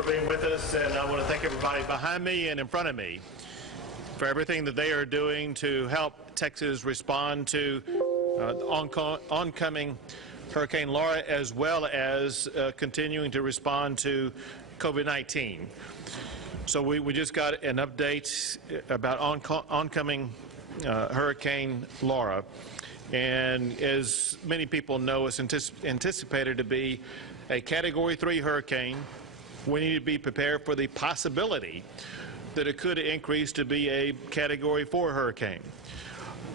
for being with us, and I want to thank everybody behind me and in front of me for everything that they are doing to help Texas respond to oncoming Hurricane Laura, as well as continuing to respond to COVID-19. So we just got an update about oncoming Hurricane Laura, and as many people know, it's anticipated to be a Category 3 hurricane. We need to be prepared for the possibility that it could increase to be a Category 4 hurricane.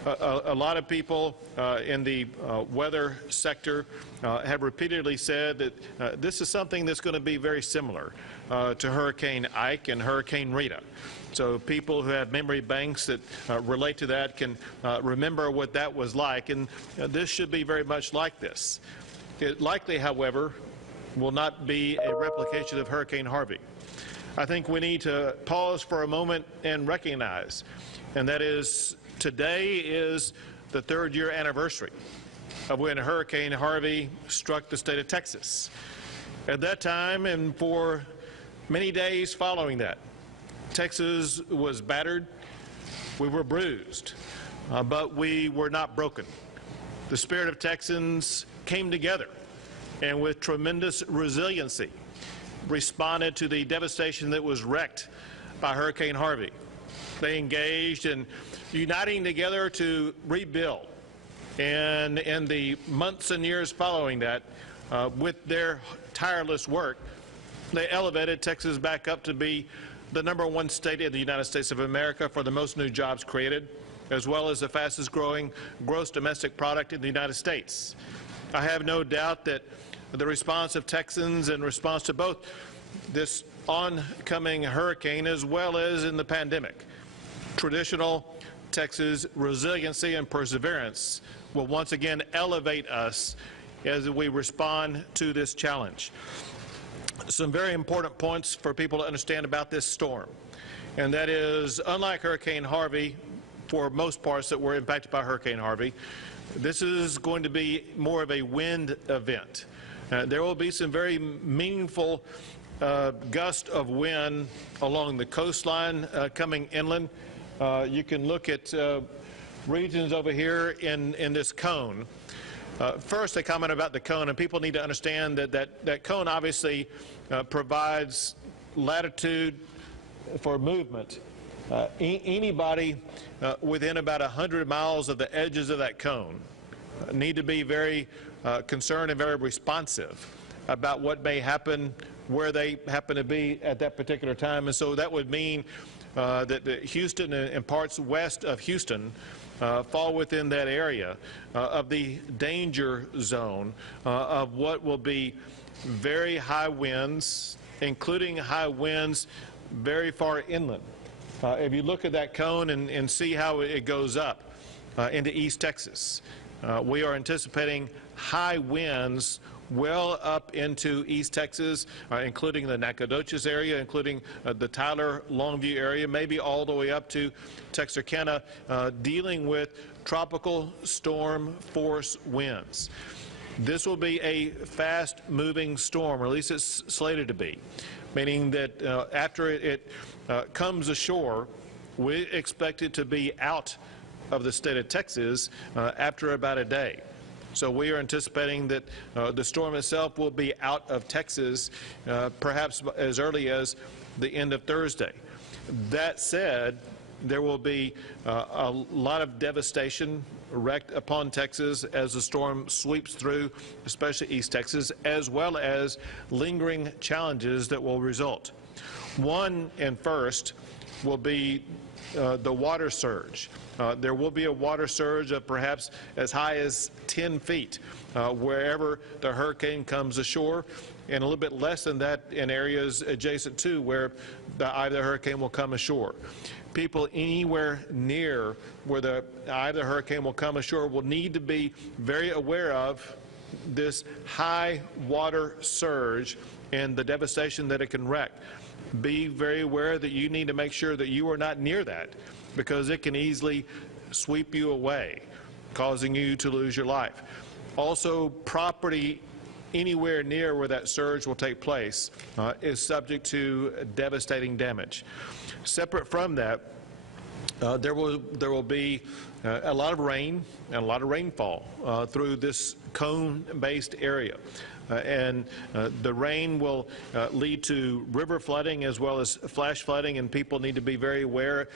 A lot of people in the weather sector have repeatedly said that this is something that's going to be very similar to Hurricane Ike and Hurricane Rita. So people who have memory banks that relate to that can remember what that was like, and this should be very much like this. It likely, however, will not be a replication of Hurricane Harvey. I think we need to pause for a moment and recognize, and that is, today is the 3rd year anniversary of when Hurricane Harvey struck the state of Texas. At that time, and for many days following that, Texas was battered, we were bruised, but we were not broken. The spirit of Texans came together and with tremendous resiliency responded to the devastation that was wreaked by Hurricane Harvey. They engaged in uniting together to rebuild, and in the months and years following that, with their tireless work, they elevated Texas back up to be the #1 state in the United States of America for the most new jobs created, as well as the fastest growing gross domestic product in the United States. I have no doubt that the response of Texans in response to both this oncoming hurricane as well as in the pandemic, traditional Texas resiliency and perseverance will once again elevate us as we respond to this challenge. Some very important points for people to understand about this storm, and that is, unlike Hurricane Harvey, for most parts that were impacted by Hurricane Harvey, this is going to be more of a wind event. There will be some very meaningful gust of wind along the coastline coming inland. You can look at regions over here in this cone. First, a comment about the cone, and people need to understand that cone obviously provides latitude for movement. Anybody within about 100 miles of the edges of that cone need to be very concerned and very responsive about what may happen where they happen to be at that particular time. And so that would mean that Houston and parts west of Houston fall within that area of the danger zone of what will be very high winds, including high winds very far inland. If you look at that cone and see how it goes up into East Texas, we are anticipating high winds well up into East Texas, including the Nacogdoches area, including the Tyler, Longview area, maybe all the way up to Texarkana, dealing with tropical storm force winds. This will be a fast-moving storm, or at least it's slated to be, meaning that after it comes ashore, we expect it to be out of the state of Texas after about a day. So we are anticipating that the storm itself will be out of Texas perhaps as early as the end of Thursday. That said, there will be a lot of devastation wreaked upon Texas as the storm sweeps through, especially East Texas, as well as lingering challenges that will result. One, and first, will be the water surge. There will be a water surge of perhaps as high as 10 feet wherever the hurricane comes ashore, and a little bit less than that in areas adjacent to where the eye of the hurricane will come ashore. People anywhere near where the eye of the hurricane will come ashore will need to be very aware of this high water surge and the devastation that it can wreak. Be very aware that you need to make sure that you are not near that, because it can easily sweep you away, causing you to lose your life. Also, property anywhere near where that surge will take place is subject to devastating damage. Separate from that, there will be a lot of rain and a lot of rainfall through this cone-based area. The rain will lead to river flooding as well as flash flooding, and people need to be very aware,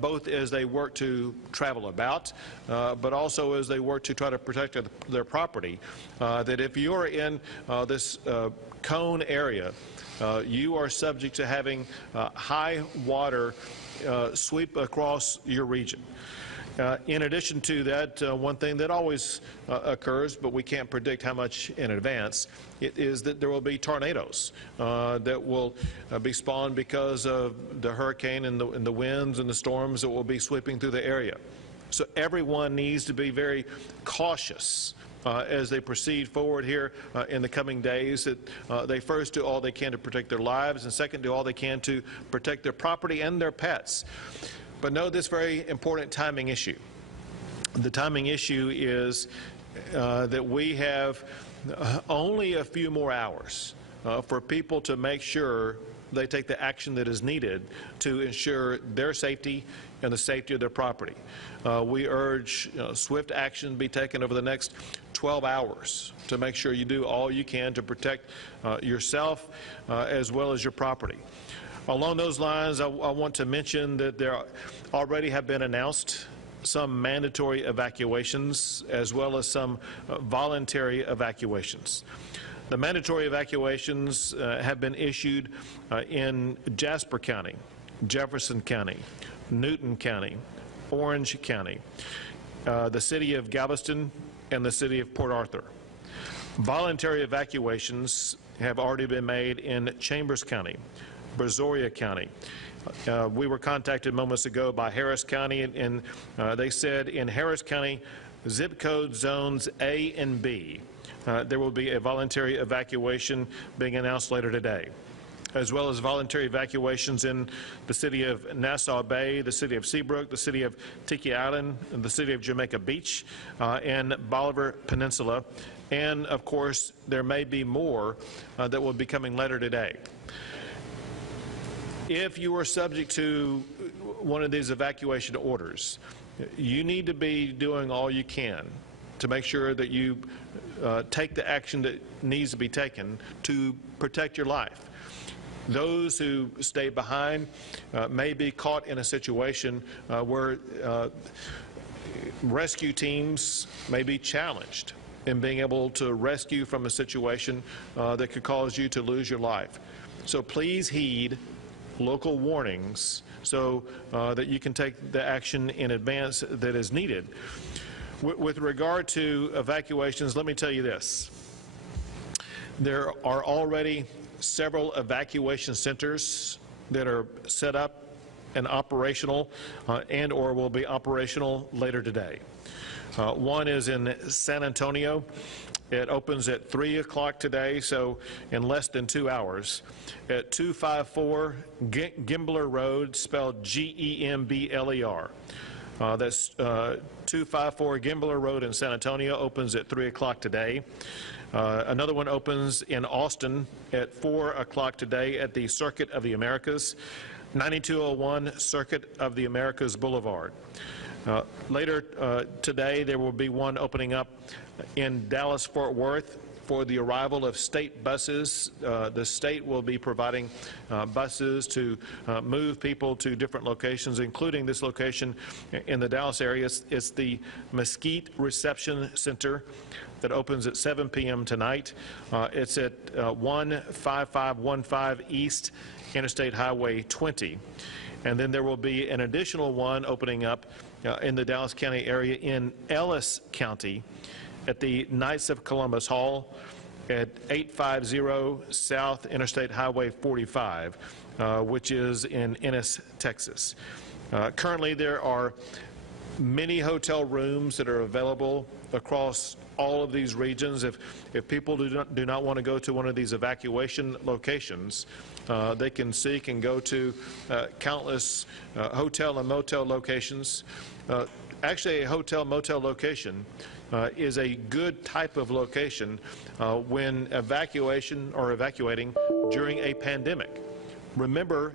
both as they work to travel about, but also as they work to try to protect their property, that if you're in this cone area, you are subject to having high water sweep across your region. In addition to that, one thing that always occurs, but we can't predict how much in advance, it is that there will be tornadoes that will be spawned because of the hurricane and the winds and the storms that will be sweeping through the area. So everyone needs to be very cautious as they proceed forward here in the coming days, that they first do all they can to protect their lives, and second, do all they can to protect their property and their pets. But know this very important timing issue. The timing issue is that we have only a few more hours for people to make sure they take the action that is needed to ensure their safety and the safety of their property. We urge swift action be taken over the next 12 hours to make sure you do all you can to protect yourself as well as your property. Along those lines, I want to mention that there already have been announced some mandatory evacuations as well as some voluntary evacuations. The mandatory evacuations have been issued in Jasper County, Jefferson County, Newton County, Orange County, the city of Galveston, and the city of Port Arthur. Voluntary evacuations have already been made in Chambers County, Brazoria County. We were contacted moments ago by Harris County, and they said in Harris County, zip code zones A and B, there will be a voluntary evacuation being announced later today, as well as voluntary evacuations in the city of Nassau Bay, the city of Seabrook, the city of Tiki Island, and the city of Jamaica Beach, and Bolivar Peninsula. And of course, there may be more that will be coming later today. If you are subject to one of these evacuation orders, you need to be doing all you can to make sure that you take the action that needs to be taken to protect your life. Those who stay behind may be caught in a situation where rescue teams may be challenged in being able to rescue from a situation that could cause you to lose your life. So please heed local warnings so that you can take the action in advance that is needed. With regard to evacuations, let me tell you this. There are already several evacuation centers that are set up and operational and or will be operational later today. One is in San Antonio. It opens at 3 o'clock today, so in less than 2 hours, at 254 Gembler Road, spelled G-E-M-B-L-E-R. That's 254 Gembler Road in San Antonio, opens at 3 o'clock today. Another one opens in Austin at 4 o'clock today at the Circuit of the Americas, 9201 Circuit of the Americas Boulevard. Later today, there will be one opening up in Dallas-Fort Worth for the arrival of state buses. The state will be providing buses to move people to different locations, including this location in the Dallas area. It's the Mesquite Reception Center that opens at 7 p.m. tonight. It's at 15515 East Interstate Highway 20. And then there will be an additional one opening up in the Dallas County area in Ellis County at the Knights of Columbus Hall at 850 South Interstate Highway 45, which is in Ennis, Texas. Currently, there are many hotel rooms that are available across all of these regions. If people do not want to go to one of these evacuation locations, they can seek and go to countless hotel and motel locations. Actually, a hotel motel location is a good type of location when evacuating during a pandemic. Remember,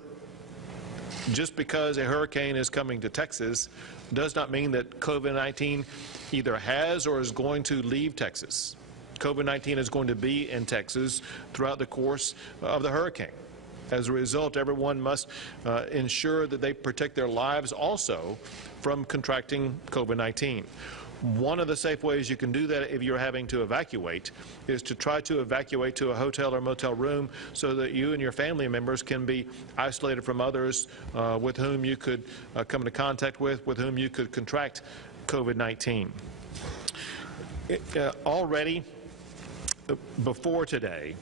just because a hurricane is coming to Texas does not mean that COVID-19 either has or is going to leave Texas. COVID-19 is going to be in Texas throughout the course of the hurricane. As a result, everyone must ensure that they protect their lives also from contracting COVID-19. One of the safe ways you can do that if you're having to evacuate is to try to evacuate to a hotel or motel room so that you and your family members can be isolated from others with whom you could come into contact with whom you could contract COVID-19. Already, before today,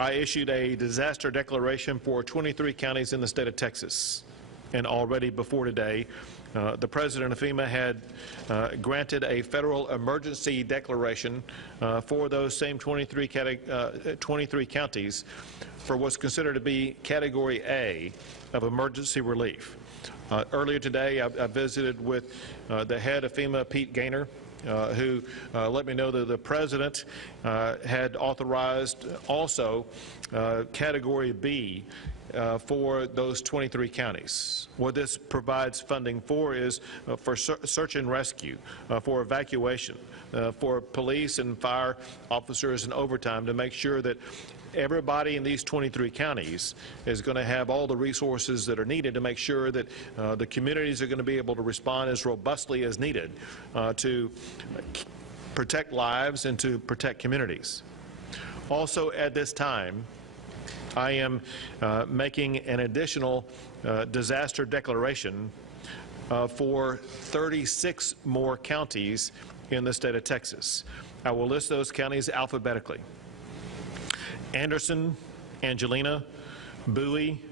I issued a disaster declaration for 23 counties in the state of Texas. And already before today, the president of FEMA had granted a federal emergency declaration for those same 23 counties for what's considered to be Category A of emergency relief. Earlier today, I visited with the head of FEMA, Pete Gaynor, who let me know that the president had authorized also Category B for those 23 counties. What this provides funding for is for search and rescue, for evacuation, for police and fire officers and overtime to make sure that everybody in these 23 counties is going to have all the resources that are needed to make sure that the communities are going to be able to respond as robustly as needed to protect lives and to protect communities. Also at this time, I am making an additional disaster declaration for 36 more counties in the state of Texas. I will list those counties alphabetically: Anderson, Angelina, Bowie,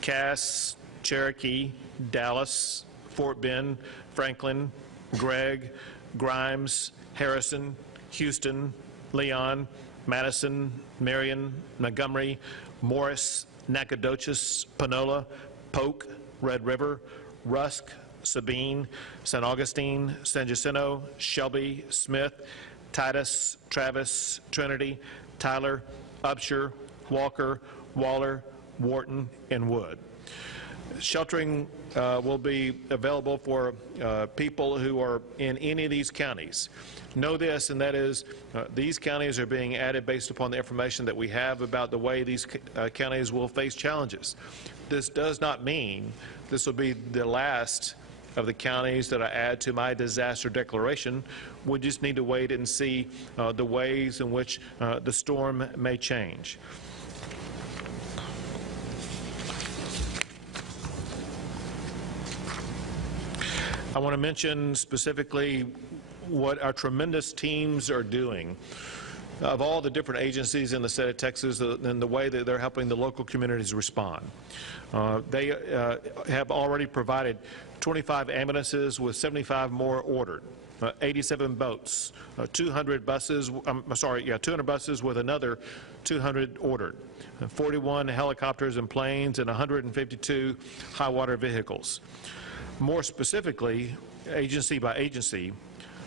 Cass, Cherokee, Dallas, Fort Bend, Franklin, Gregg, Grimes, Harrison, Houston, Leon, Madison, Marion, Montgomery, Morris, Nacogdoches, Panola, Polk, Red River, Rusk, Sabine, San Augustine, San Jacinto, Shelby, Smith, Titus, Travis, Trinity, Tyler, Upshur, Walker, Waller, Wharton, and Wood. Sheltering will be available for people who are in any of these counties. Know this, and that is these counties are being added based upon the information that we have about the way these counties will face challenges. This does not mean this will be the last of the counties that I add to my disaster declaration. We just need to wait and see the ways in which the storm may change. I want to mention specifically what our tremendous teams are doing of all the different agencies in the state of Texas and the way that they're helping the local communities respond. They have already provided 25 ambulances with 75 more ordered, 87 boats, 200 buses, 200 buses with another 200 ordered, 41 helicopters and planes, and 152 high water vehicles. More specifically, agency by agency,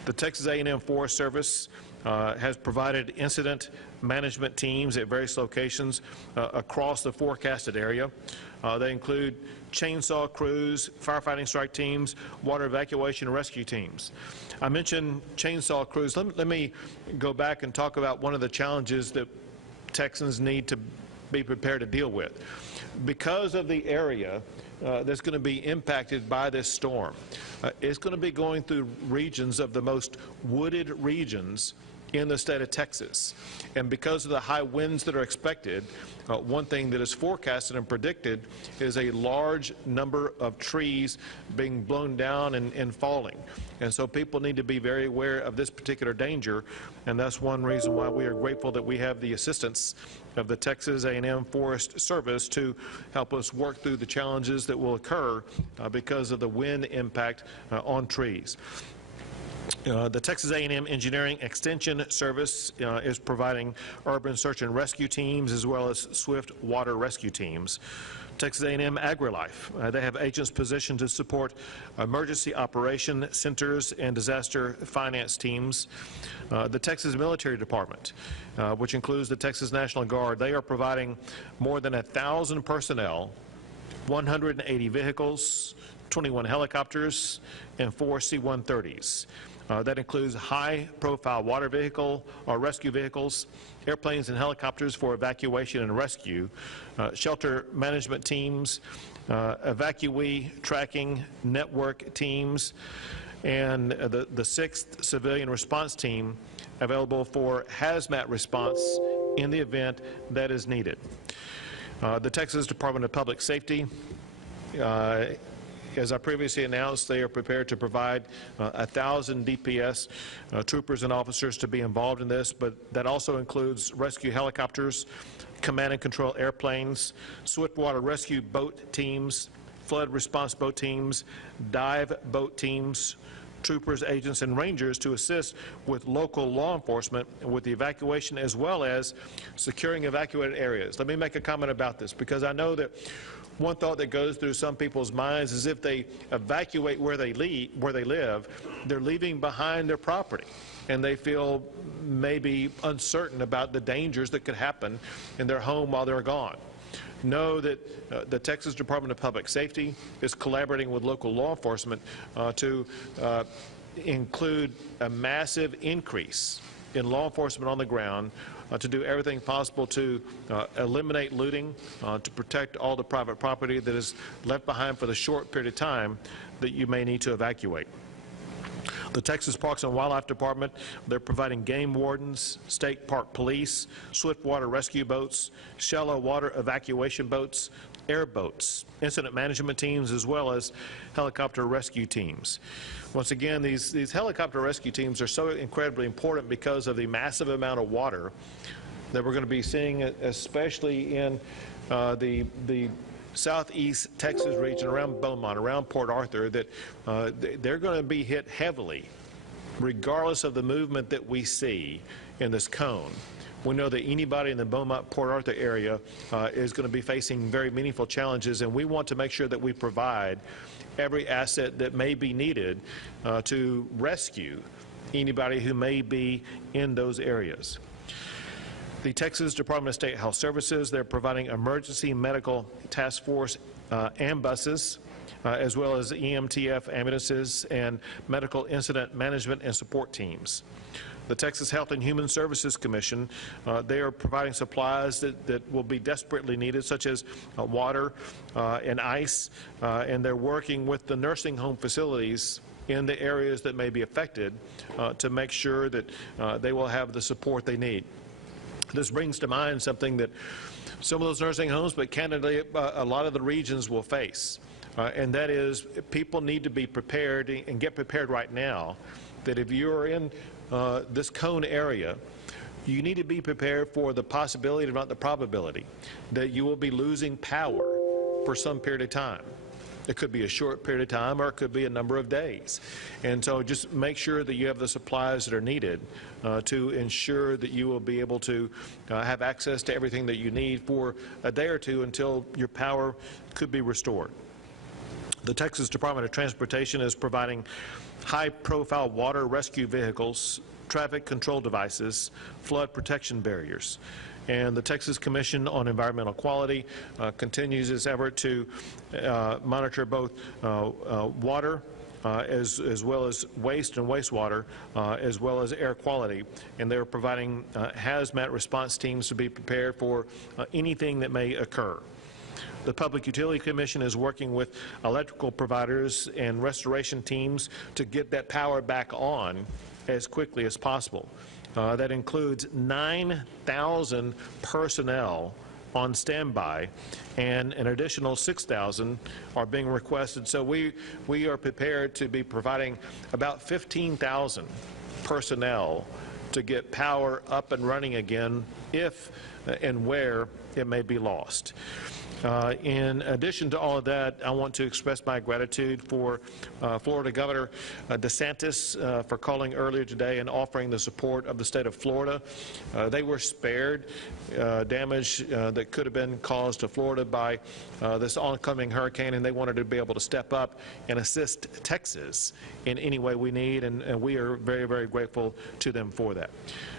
the Texas A&M Forest Service has provided incident management teams at various locations across the forecasted area. They include chainsaw crews, firefighting strike teams, water evacuation and rescue teams. I mentioned chainsaw crews. Let me go back and talk about one of the challenges that Texans need to be prepared to deal with. Because of the area that's going to be impacted by this storm, it's going to be going through regions of the most wooded regions in the state of Texas. And because of the high winds that are expected, one thing that is forecasted and predicted is a large number of trees being blown down and falling. And so people need to be very aware of this particular danger, and that's one reason why we are grateful that we have the assistance of the Texas A&M Forest Service to help us work through the challenges that will occur because of the wind impact on trees. The Texas A&M Engineering Extension Service is providing urban search and rescue teams as well as swift water rescue teams. Texas A&M AgriLife, they have agents positioned to support emergency operation centers and disaster finance teams. The Texas Military Department, which includes the Texas National Guard, they are providing more than 1,000 personnel, 180 vehicles, 21 helicopters, and 4 C-130s. That includes high-profile water vehicle or rescue vehicles, airplanes and helicopters for evacuation and rescue, shelter management teams, evacuee tracking network teams, and the 6th Civilian Response Team available for hazmat response in the event that is needed. The Texas Department of Public Safety, as I previously announced, they are prepared to provide 1,000 DPS troopers and officers to be involved in this, but that also includes rescue helicopters, command and control airplanes, swiftwater rescue boat teams, flood response boat teams, dive boat teams, troopers, agents, and rangers to assist with local law enforcement with the evacuation as well as securing evacuated areas. Let me make a comment about this because I know that one thought that goes through some people's minds is if they evacuate where they live, they're leaving behind their property, and they feel maybe uncertain about the dangers that could happen in their home while they're gone. Know that the Texas Department of Public Safety is collaborating with local law enforcement to include a massive increase in law enforcement on the ground to do everything possible to eliminate looting, to protect all the private property that is left behind for the short period of time that you may need to evacuate. The Texas Parks and Wildlife Department, they're providing game wardens, state park police, swiftwater rescue boats, shallow water evacuation boats, airboats, incident management teams, as well as helicopter rescue teams. Once again, these helicopter rescue teams are so incredibly important because of the massive amount of water that we're going to be seeing, especially in the southeast Texas region, around Beaumont, around Port Arthur, that they're going to be hit heavily, regardless of the movement that we see in this cone. We know that anybody in the Beaumont-Port Arthur area is going to be facing very meaningful challenges, and we want to make sure that we provide every asset that may be needed to rescue anybody who may be in those areas. The Texas Department of State Health Services, they're providing emergency medical task force ambuses, as well as EMTF ambulances and medical incident management and support teams. The Texas Health and Human Services Commission, they are providing supplies that will be desperately needed, such as water and ice, and they're working with the nursing home facilities in the areas that may be affected to make sure that they will have the support they need. This brings to mind something that some of those nursing homes, but candidly, a lot of the regions will face, and that is people need to be prepared and get prepared right now that if you're in this cone area, you need to be prepared for the possibility, if not the probability, that you will be losing power for some period of time. It could be a short period of time, or it could be a number of days. And so just make sure that you have the supplies that are needed to ensure that you will be able to have access to everything that you need for a day or two until your power could be restored. The Texas Department of Transportation is providing high-profile water rescue vehicles, traffic control devices, flood protection barriers. And the Texas Commission on Environmental Quality continues its effort to monitor both water as well as waste and wastewater, as well as air quality. And they're providing hazmat response teams to be prepared for anything that may occur. The Public Utility Commission is working with electrical providers and restoration teams to get that power back on as quickly as possible. That includes 9,000 personnel on standby, and an additional 6,000 are being requested. So we are prepared to be providing about 15,000 personnel to get power up and running again if and where it may be lost. In addition to all of that, I want to express my gratitude for Florida Governor DeSantis for calling earlier today and offering the support of the state of Florida. They were spared damage that could have been caused to Florida by this oncoming hurricane, and they wanted to be able to step up and assist Texas in any way we need, and we are very, very grateful to them for that.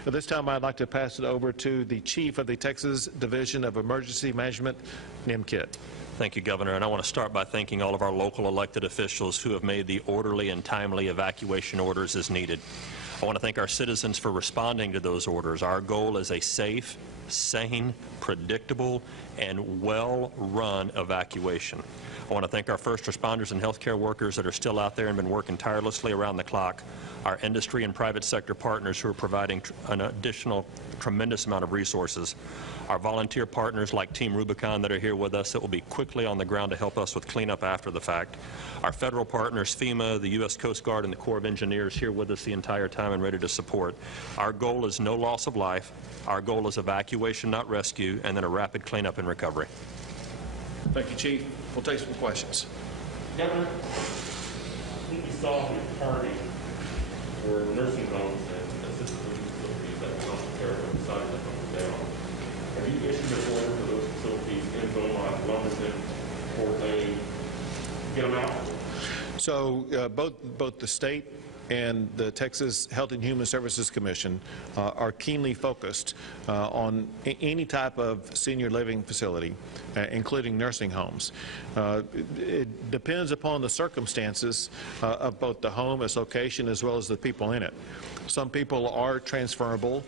At this time, I'd like to pass it over to the Chief of the Texas Division of Emergency Management, Nim Kitt. Thank you, Governor, and I want to start by thanking all of our local elected officials who have made the orderly and timely evacuation orders as needed. I want to thank our citizens for responding to those orders. Our goal is a safe, sane, predictable, and well-run evacuation. I want to thank our first responders and healthcare workers that are still out there and been working tirelessly around the clock, our industry and private sector partners who are providing an additional tremendous amount of resources, our volunteer partners like Team Rubicon that are here with us that will be quickly on the ground to help us with cleanup after the fact, our federal partners, FEMA, the U.S. Coast Guard, and the Corps of Engineers here with us the entire time and ready to support. Our goal is no loss of life. Our goal is evacuation, not rescue, and then a rapid cleanup and recovery. Thank you, Chief. We'll take some questions. Governor, I think you saw with Harvey for nursing homes and assisted living facilities that were not terrible besides that went down. Have you issued an order for those facilities in Beaumont, Lumberton, or they get them out? So both the state and the Texas Health and Human Services Commission are keenly focused on any type of senior living facility, including nursing homes. It depends upon the circumstances of both the home, its location, as well as the people in it. Some people are transferable,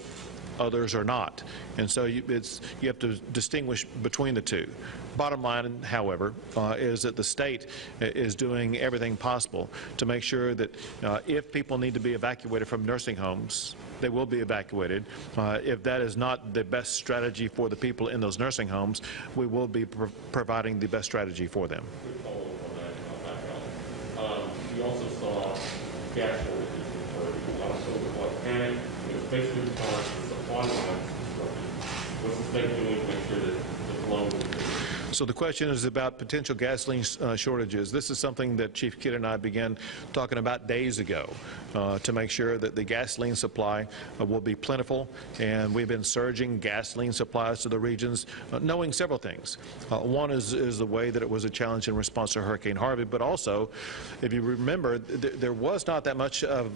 others are not. And so you have to distinguish between the two. Bottom line, however, is that the state is doing everything possible to make sure that if people need to be evacuated from nursing homes, they will be evacuated. If that is not the best strategy for the people in those nursing homes, we will be providing the best strategy for them. Quick follow-up on that. We also saw gas shortages for a lot of people panic. It was basically because the supply lines disrupted. What's the state doing to make sure that the flow? So the question is about potential gasoline shortages. This is something that Chief Kidd and I began talking about days ago to make sure that the gasoline supply will be plentiful, and we've been surging gasoline supplies to the regions, knowing several things. One is the way that it was a challenge in response to Hurricane Harvey, but also, if you remember, there was not that much of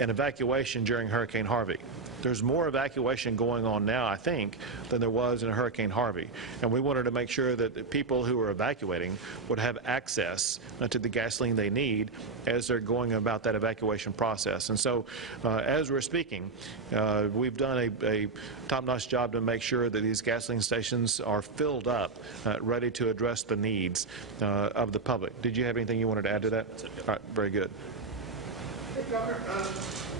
an evacuation during Hurricane Harvey. There's more evacuation going on now, I think, than there was in Hurricane Harvey. And we wanted to make sure that the people who are evacuating would have access to the gasoline they need as they're going about that evacuation process. And so, as we're speaking, we've done a top-notch job to make sure that these gasoline stations are filled up, ready to address the needs of the public. Did you have anything you wanted to add to that? All right, very good. Hey, Governor,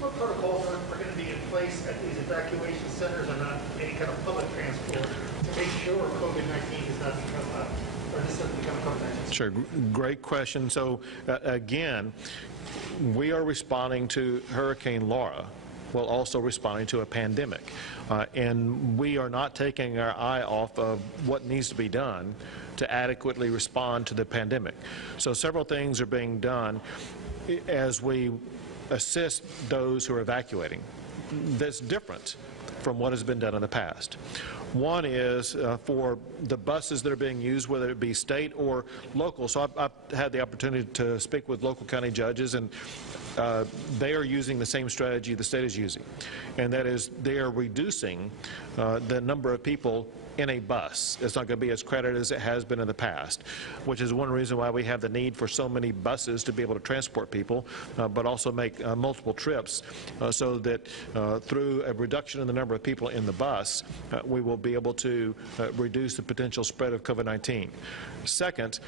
what protocols are going to be in place at these evacuation centers and on any kind of public transport to make sure COVID-19 does not become or this doesn't become COVID-19? Sure, great question. So again, we are responding to Hurricane Laura while also responding to a pandemic. And we are not taking our eye off of what needs to be done to adequately respond to the pandemic. So several things are being done as we assist those who are evacuating that's different from what has been done in the past. One is for the buses that are being used, whether it be state or local. So I've had the opportunity to speak with local county judges, and they are using the same strategy the state is using, and that is they are reducing the number of people in a bus. It's not going to be as crowded as it has been in the past, which is one reason why we have the need for so many buses to be able to transport people, but also make multiple trips so that through a reduction in the number of people in the bus, we will be able to reduce the potential spread of COVID-19. Second,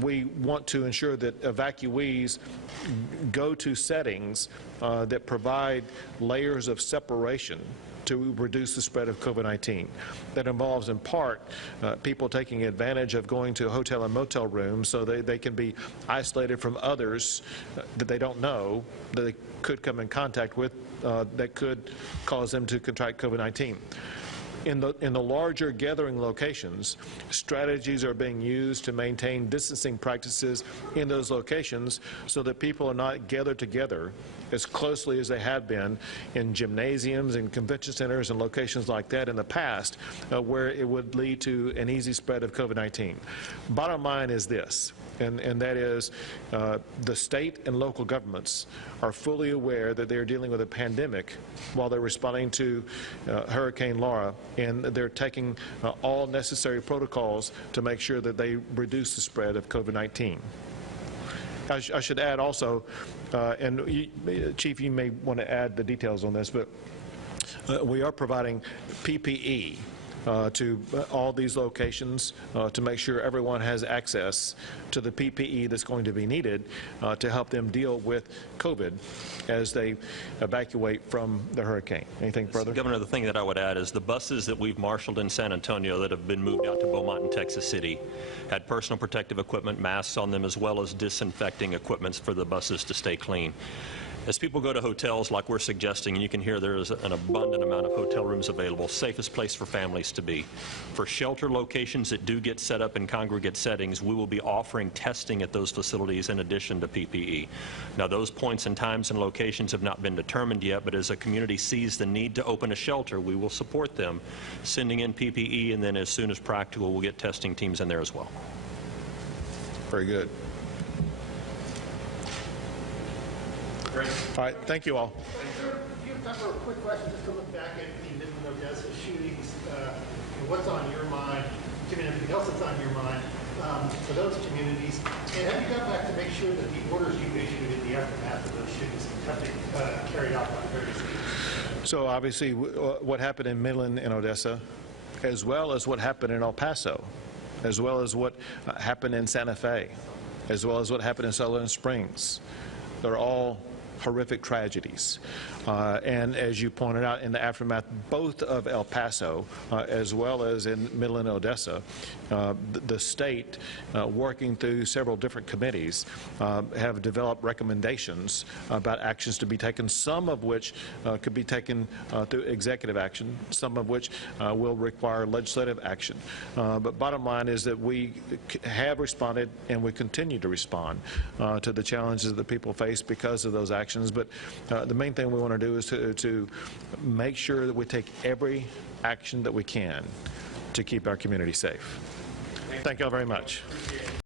we want to ensure that evacuees go to settings that provide layers of separation to reduce the spread of COVID-19. That involves, in part, people taking advantage of going to hotel and motel rooms so they can be isolated from others that they don't know, that they could come in contact with, that could cause them to contract COVID-19. In the larger gathering locations, strategies are being used to maintain distancing practices in those locations so that people are not gathered together as closely as they have been in gymnasiums and convention centers and locations like that in the past, where it would lead to an easy spread of COVID-19. Bottom line is this, and that is the state and local governments are fully aware that they're dealing with a pandemic while they're responding to Hurricane Laura, and they're taking all necessary protocols to make sure that they reduce the spread of COVID-19. I should add also, Chief, you may want to add the details on this, but we are providing PPE to all these locations to make sure everyone has access to the PPE that's going to be needed to help them deal with COVID as they evacuate from the hurricane. Anything further? Governor, the thing that I would add is the buses that we've marshaled in San Antonio that have been moved out to Beaumont and Texas City had personal protective equipment, masks on them, as well as disinfecting equipment for the buses to stay clean. As people go to hotels like we're suggesting, and you can hear there is an abundant amount of hotel rooms available, safest place for families to be. For shelter locations that do get set up in congregate settings, we will be offering testing at those facilities in addition to PPE. Now, those points and times and locations have not been determined yet, but as a community sees the need to open a shelter, we will support them, sending in PPE, and then as soon as practical, we'll get testing teams in there as well. Very good. Great. All right, thank you all. Sir, do you have time for a quick question, just to look back at the Midland, Odessa shootings? What's on your mind? Anything else that's on your mind for those communities? And have you gone back to make sure that the orders you issued in the aftermath of those shootings have been carried out by various cities? So obviously, what happened in Midland and Odessa, as well as what happened in El Paso, as well as what happened in Santa Fe, as well as what happened in Sutherland Springs, they're all horrific tragedies. And as you pointed out, in the aftermath both of El Paso as well as in Midland and Odessa, the state, working through several different committees, have developed recommendations about actions to be taken, some of which could be taken through executive action, some of which will require legislative action. But bottom line is that we have responded and we continue to respond to the challenges that people face because of those actions. But the main thing we want to do is to make sure that we take every action that we can to keep our community safe. Thank you all very much.